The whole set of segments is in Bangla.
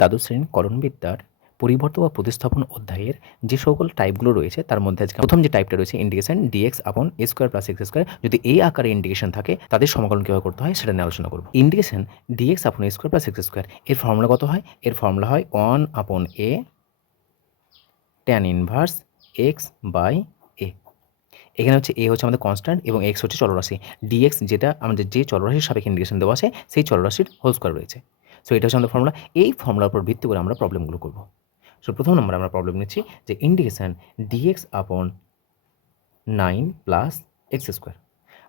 দ্বাদশ শ্রেণির করণবিদ্যার পরিবর্ত বা প্রতিস্থাপন অধ্যায়ের যে সকল টাইপগুলো রয়েছে, তার মধ্যে আজকে প্রথম যে টাইপটা রয়েছে indication d x upon a square plus x square যদি এই আকারে ইন্ডিকেশন থাকে, তাদের সমাকলন কীভাবে করতে হয় সেটা নিয়ে আলোচনা করব। Indication d x upon a square plus x square এর ফর্মুলা কত হয়? এর ফর্মুলা হয় one upon a tan inverse x by a এখানে হচ্ছে এ হচ্ছে আমাদের কনস্ট্যান্ট এবং এক্স হচ্ছে চলরাশি। ডিএক্স যেটা আমাদের যে চলরাশির সাপেক্ষে ইন্ডিকেশন দেওয়া আছে, সেই চলরাশির হোল স্কোয়ার রয়েছে। সো এটা হচ্ছে আমাদের ফর্মুলা এই ফর্মুলার উপর ভিত্তি করে আমরা প্রবলেমগুলো করব। সো প্রথম নম্বরে আমরা প্রবলেম নিচ্ছি যে indication d x upon nine plus x square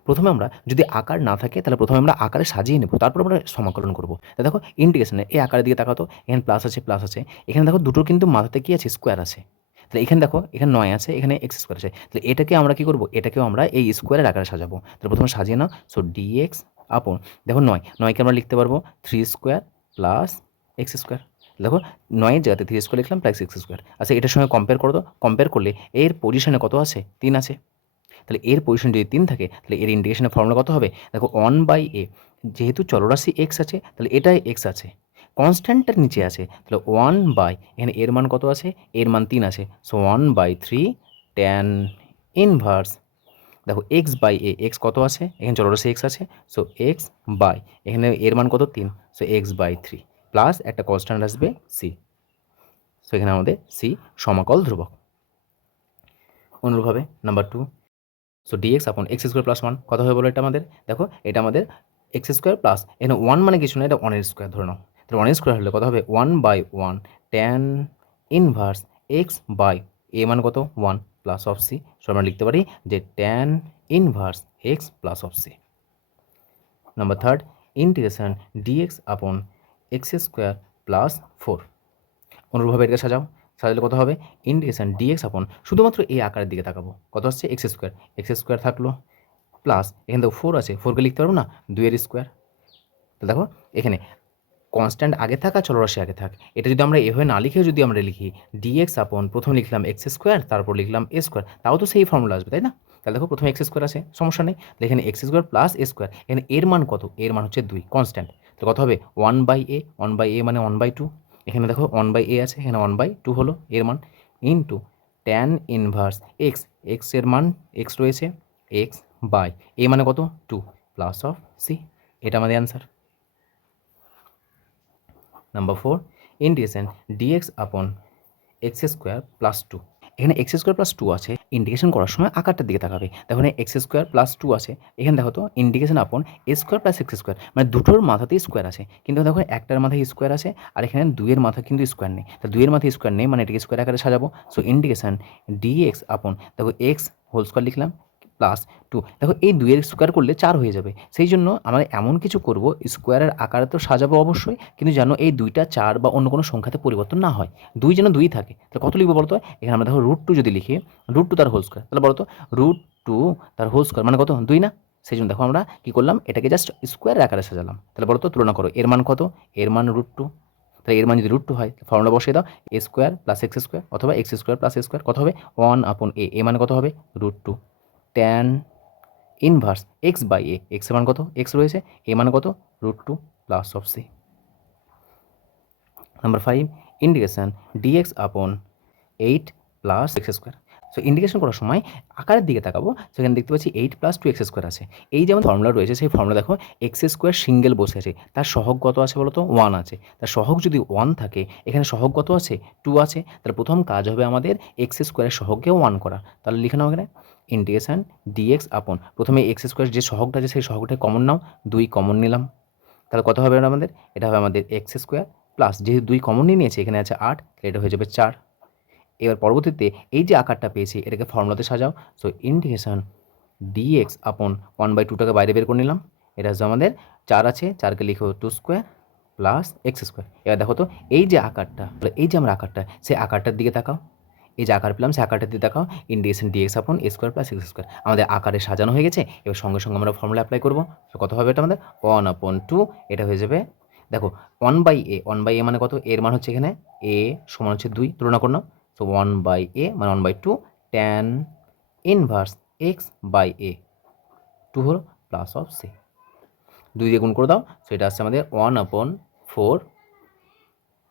প্রথমে আমরা যদি আকার না থাকে, তাহলে প্রথমে আমরা আকারে সাজিয়ে নেব, তারপর আমরা সমাকলন করব। তা দেখো ইন্ডিকেশনে এই আকারের দিকে তাকাতো এখানে প্লাস আছে প্লাস আছে। এখানে দেখো, দুটোর কিন্তু মাথাতে কী আছে? স্কোয়ার আছে। তাহলে এখানে দেখো, এখানে নয় আছে, এখানে এক্স স্কোয়ার আছে। তাহলে এটাকে আমরা কী করব? এটাকেও আমরা এই স্কোয়ারের আকারে সাজাবো। তাহলে প্রথমে সাজিয়ে নাও। সো ডিএক্স আপন দেখো নয়, নয়কে আমরা লিখতে পারব three square plus x square দেখো নয়ের জায়গাতে থ্রি স্কোয়ার লিখলাম প্লাস এক্স স্কোয়ার আচ্ছা এটার সঙ্গে কম্পেয়ার করো তো। কম্পেয়ার করলে এর পজিশনে কত আছে? তিন আছে। তাহলে এর পজিশন যদি তিন থাকে, তাহলে এর ইন্ডিকেশনের ফর্মুলা কত হবে? দেখো ওয়ান বাই এ যেহেতু চলরাশি এক্স আছে, তাহলে এটাই এক্স আছে। কনস্ট্যান্টটার নিচে আছে, তাহলে ওয়ান বাই এখানে এর মান কত আছে? এর মান তিন আছে। So one by three tan inverse দেখো এক্স বাই এ এক্স কত আছে? এখানে চলরাশি এক্স আছে। সো এক্স বাই এখানে এর মান কত? তিন। So x by three plus একটা কনস্ট্যান্ট আসবে সি সো এখানে আমাদের সি সমাকল ধ্রুবক। অনুরূপভাবে number two so d x upon x square plus one কত হবে বলো এটা আমাদের? দেখো, এটা আমাদের এক্স স্কোয়ার প্লাস এখানে ওয়ান মানে কিছু না, এটা ওয়ানের স্কোয়ার ধরে নাও। তাহলে ওয়ানের স্কোয়ার হলে কত হবে? One by one tan inverse x by a মান কত? One plus of C so আমরা লিখতে পারি যে tan inverse x plus of C number third integration d x upon x square plus four অনুরূপভাবে এটাকে সাজাও। সাজালে কত হবে? ইন্টিগ্রেশন ডিএক্স আপন শুধুমাত্র এই আকারের দিকে তাকাবো। কত হচ্ছে এক্স স্কোয়ার এক্স স্কোয়ার থাকল। প্লাস এখানে দেখো ফোর আছে। ফোরকে লিখতে পারব না? দুইয়ের স্কোয়ার তো দেখো, এখানে কনস্ট্যান্ট আগে থাকা চলরাশি আগে থাক। এটা যদি আমরা এভাবে না লিখেও যদি আমরা লিখি ডিএক্স আপন প্রথম লিখলাম এক্স স্কোয়ার তারপর লিখলাম এ স্কোয়ার তাও তো সেই ফর্মুলা আসবে, তাই না? তাহলে দেখো প্রথমে এক্স স্কোয়ার আছে সমস্যা নেই। এখানে x square plus a square এখানে এর মান কত? এর মান হচ্ছে দুই কনস্ট্যান্ট তো কত হবে? One by a one by a মানে ওয়ান বাই টু এখানে দেখো ওয়ান বাই এ আছে, এখানে ওয়ান বাই টু হলো এর মান। ইন্টু ট্যান ইনভার্স এক্স এক্সের মান এক্স রয়েছে এক্স বাই এ মানে কত? টু প্লাস অফ সি এটা আমাদের answer number four integration d x upon x square plus two এখানে এক্স স্কোয়ার প্লাস টু আছে ইন্ডিকেশন করার সময় আকারটার দিকে তাকাবে। দেখো এখানে এক্স স্কোয়ার প্লাস টু আছে, এখানে দেখো তো indication upon a square plus x square মানে দুটোর মাথাতেই স্কোয়ার আছে। কিন্তু দেখো, একটার মাথায় স্কোয়ার আছে, আর এখানে দুইয়ের মাথা কিন্তু স্কোয়ার নেই। তা দুইয়ের মাথায় স্কোয়ার নেই মানে এটাকে স্কোয়ার আকারে সাজাবো। সো ইন্ডিকেশন ডিএক্স আপন দেখো এক্স হোল স্কোয়ার লিখলাম প্লাস টু দেখো, এই দুইয়ের স্কোয়ার করলে চার হয়ে যাবে। সেই জন্য আমরা এমন কিছু করব স্কোয়ারের আকারে তো সাজাবো অবশ্যই, কিন্তু যেন এই দুইটা চার বা অন্য কোনো সংখ্যাতে পরিবর্তন না হয়। দুই যেন দুই থাকে। তাহলে কত লিখব বলতো? এখানে আমরা দেখো রুট টু যদি লিখি রুট টু তার হোল স্কোয়ার তাহলে বলতো রুট টু তার হোল স্কোয়ার মানে কত? দুই না? সেই জন্য দেখো আমরা কী করলাম? এটাকে জাস্ট স্কোয়ারের আকারে সাজালাম। তাহলে বলতো তুলনা করো, এর মান কত? এর মান রুট টু তাহলে এর মান যদি রুট টু হয় ফর্মুলা বসিয়ে দাও a square plus x square অথবা এক্স স্কোয়ার প্লাস স্কোয়ার কত হবে? ওয়ান আপন এ এ মানে কত হবে? Root two tan inverse x by a x মান কত? এক্স রয়েছে এ মান কত? Root two plus of C number five indication d x upon eight plus x square so indication করার সময় আকারের দিকে তাকাবো সেখানে দেখতে পাচ্ছি eight plus two x square আছে। এই যেমন ফর্মুলা রয়েছে, সেই ফর্মুলা দেখো এক্স স্কোয়ার সিঙ্গেল বসে আছে। তার সহগ কত আছে বলো তো ওয়ান আছে। তার সহগ যদি ওয়ান থাকে, এখানে সহগ কত আছে? টু আছে। তাহলে প্রথম কাজ হবে আমাদের এক্স স্কোয়ারের সহগকে ওয়ান করা। তাহলে লিখে নাও এখানে। ইন্টিগ্রেশন ডিএক্স আপন প্রথমে এক্স স্কোয়ার যে সহগটা আছে সেই সহগটা কমন নাও, দুই কমন নিলাম। তাহলে কত হবে আমাদের? এটা হবে আমাদের এক্স স্কোয়ার প্লাস যেহেতু দুই কমন নিয়ে নিয়েছে, এখানে আছে আট, এটা হয়ে যাবে চার। এবার পরবর্তীতে এই যে আকারটা পেয়েছি, এটাকে ফর্মুলাতে সাজাও। So integration d x upon one by টুটাকে বাইরে বের করে নিলাম। এটা হচ্ছে আমাদের চার আছে, চারকে লিখো two square plus x square এবার দেখো তো, এই যে আকারটা, এই যে আমরা আকারটা, সেই আকারটার দিকে তাকাও। এই যে আকার পেলাম সে আকারটা দিয়ে দেখাও। Indication d x upon square plus x square আমাদের আকারে সাজানো হয়ে গেছে, এবার সঙ্গে সঙ্গে আমরা ফর্মুলা অ্যাপ্লাই করব। তো কত হবে এটা আমাদের? ওয়ান আপন টু এটা হয়ে যাবে, দেখো one by a one by a মানে কত? এর মান হচ্ছে এখানে এ সমান হচ্ছে দুই, তুলনা করো সো ওয়ান বাই এ মানে one by two tan inverse x by a two হলো প্লাস অফ সি দুই দিয়ে গুণ করে দাও সো এটা আসছে আমাদের one upon four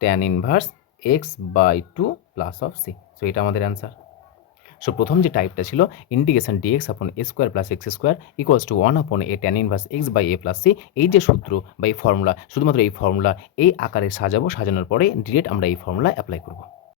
tan inverse x by two plus of C so এটা আমাদের অ্যান্সার সো প্রথম যে টাইপটা ছিল integration dx upon a square plus x square equals to one upon a tan inverse x by a plus C এই যে সূত্র বা এই ফর্মুলা শুধুমাত্র এই ফর্মুলা এই আকারে সাজাবো, সাজানোর পরে ডিরেক্ট আমরা এই ফর্মুলা অ্যাপ্লাই করব।